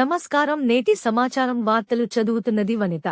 నమస్కారం. నేటి సమాచారం వార్తలు చదువుతున్నది వనిత.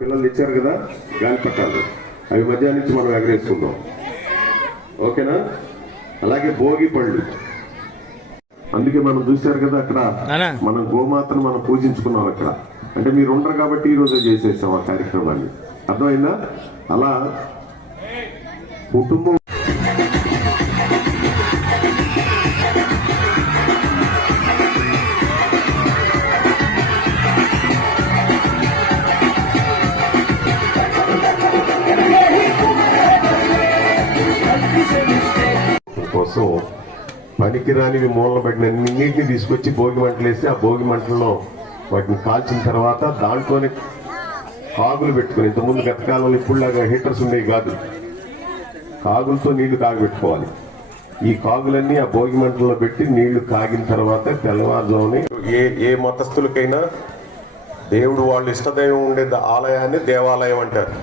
పిల్లలు ఇచ్చారు కదా గాలిపటాలు, అవి మధ్యాహ్నం నుంచి మనం ఎగరేసుకుందాం, ఓకేనా? అలాగే భోగి పళ్ళు, అందుకే మనం చూశారు కదా అక్కడ మనం గోమాతను మనం పూజించుకున్నాం అక్కడ. అంటే మీరు ఉండరు కాబట్టి ఈ రోజు చేసేసాం ఆ కార్యక్రమాన్ని, అర్థమైందా? అలా కుటుంబం కోసం పనికిరానివి మూలన పెట్టిన అన్నింటినీ తీసుకొచ్చి భోగి మంటలు వేసి ఆ భోగి మంటల్లో వాటిని కాల్చిన తర్వాత దాంట్లోనే కాగులు పెట్టుకుని, ఇంతకుముందు గతకాలంలో ఇప్పుడులాగా హీటర్స్ ఉండేవి కాదు, కాగులతో నీళ్లు కాగబెట్టుకోవాలి. ఈ కాగులన్నీ ఆ భోగి మంటల్లో పెట్టి నీళ్లు కాగిన తర్వాత తెల్లవారుజాముని ఏ మతస్థులకైనా దేవుడు వాళ్ళు ఇష్టదైవం ఉండే ఆలయాన్ని దేవాలయం అంటారు.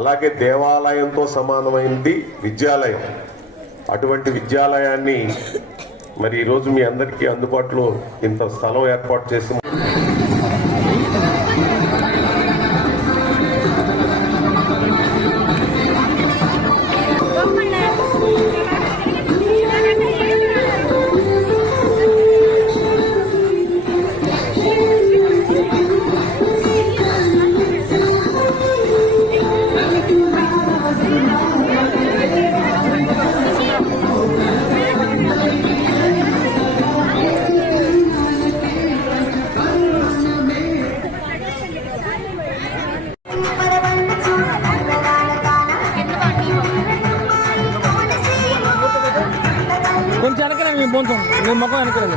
అలాగే దేవాలయంతో సమానమైనది విద్యాలయం. అటువంటి విద్యాలయాన్ని మరి ఈరోజు మీ అందరికీ అందుబాటులో ఇంత స్థలం ఏర్పాటు చేసి కొంచెం వెనకనే మేము పోతాం, మేము మొక్కం వెనకలేదు.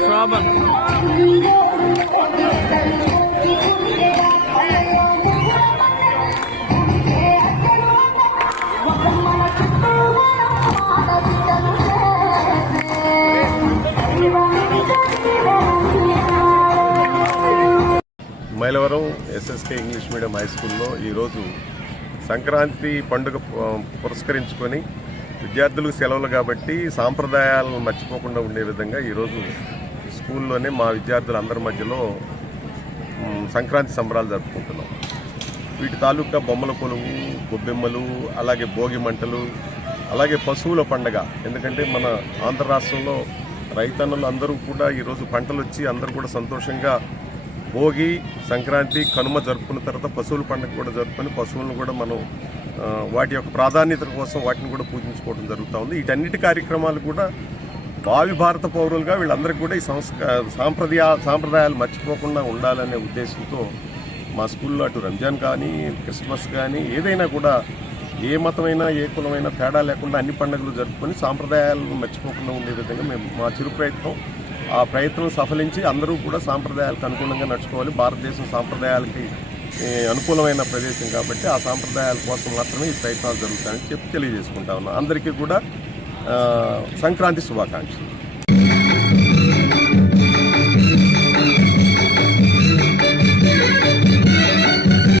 Shravan Mylavaram SSK English medium high స్కూల్లో ఈరోజు సంక్రాంతి పండుగ పురస్కరించుకొని విద్యార్థులకు సెలవులు కాబట్టి సాంప్రదాయాలను మర్చిపోకుండా ఉండే విధంగా ఈరోజు స్కూల్లోనే మా విద్యార్థులందరి మధ్యలో సంక్రాంతి సంబరాలు జరుపుకుంటున్నాం. వీటి తాలూకా బొమ్మల కొలువు, గొబ్బెమ్మలు, అలాగే భోగి మంటలు, అలాగే పశువుల పండగ. ఎందుకంటే మన ఆంధ్ర రాష్ట్రంలో రైతన్నలు అందరూ కూడా ఈరోజు పంటలు వచ్చి అందరూ కూడా సంతోషంగా భోగి, సంక్రాంతి, కనుమ జరుపుకున్న తర్వాత పశువుల పండుగ కూడా జరుపుకొని పశువులను కూడా మనం వాటి యొక్క ప్రాధాన్యత కోసం వాటిని కూడా పూజించుకోవడం జరుగుతూ ఉంది. వీటన్నిటి కార్యక్రమాలు కూడా భావి భారత పౌరులుగా వీళ్ళందరికీ కూడా ఈ సాంప్రదాయాలు మర్చిపోకుండా ఉండాలనే ఉద్దేశంతో మా స్కూల్లో అటు రంజాన్ కానీ క్రిస్మస్ కానీ ఏదైనా కూడా ఏ మతమైనా ఏ కులమైనా తేడా లేకుండా అన్ని పండుగలు జరుపుకొని సాంప్రదాయాలను మర్చిపోకుండా ఉండే విధంగా మేము మా చిరు ప్రయత్నం ఆ ప్రయత్నం సఫలించి అందరూ కూడా సాంప్రదాయాలకు అనుగుణంగా నడుచుకోవాలి. భారతదేశం సాంప్రదాయాలకి అనుకూలమైన ప్రదేశం కాబట్టి ఆ సాంప్రదాయాల కోసం మాత్రమే ఈ ప్రయత్నాలు జరుగుతాయని చెప్పి తెలియజేసుకుంటా ఉన్నాం. అందరికీ కూడా సంక్రాంతి శుభాకాంక్షలు.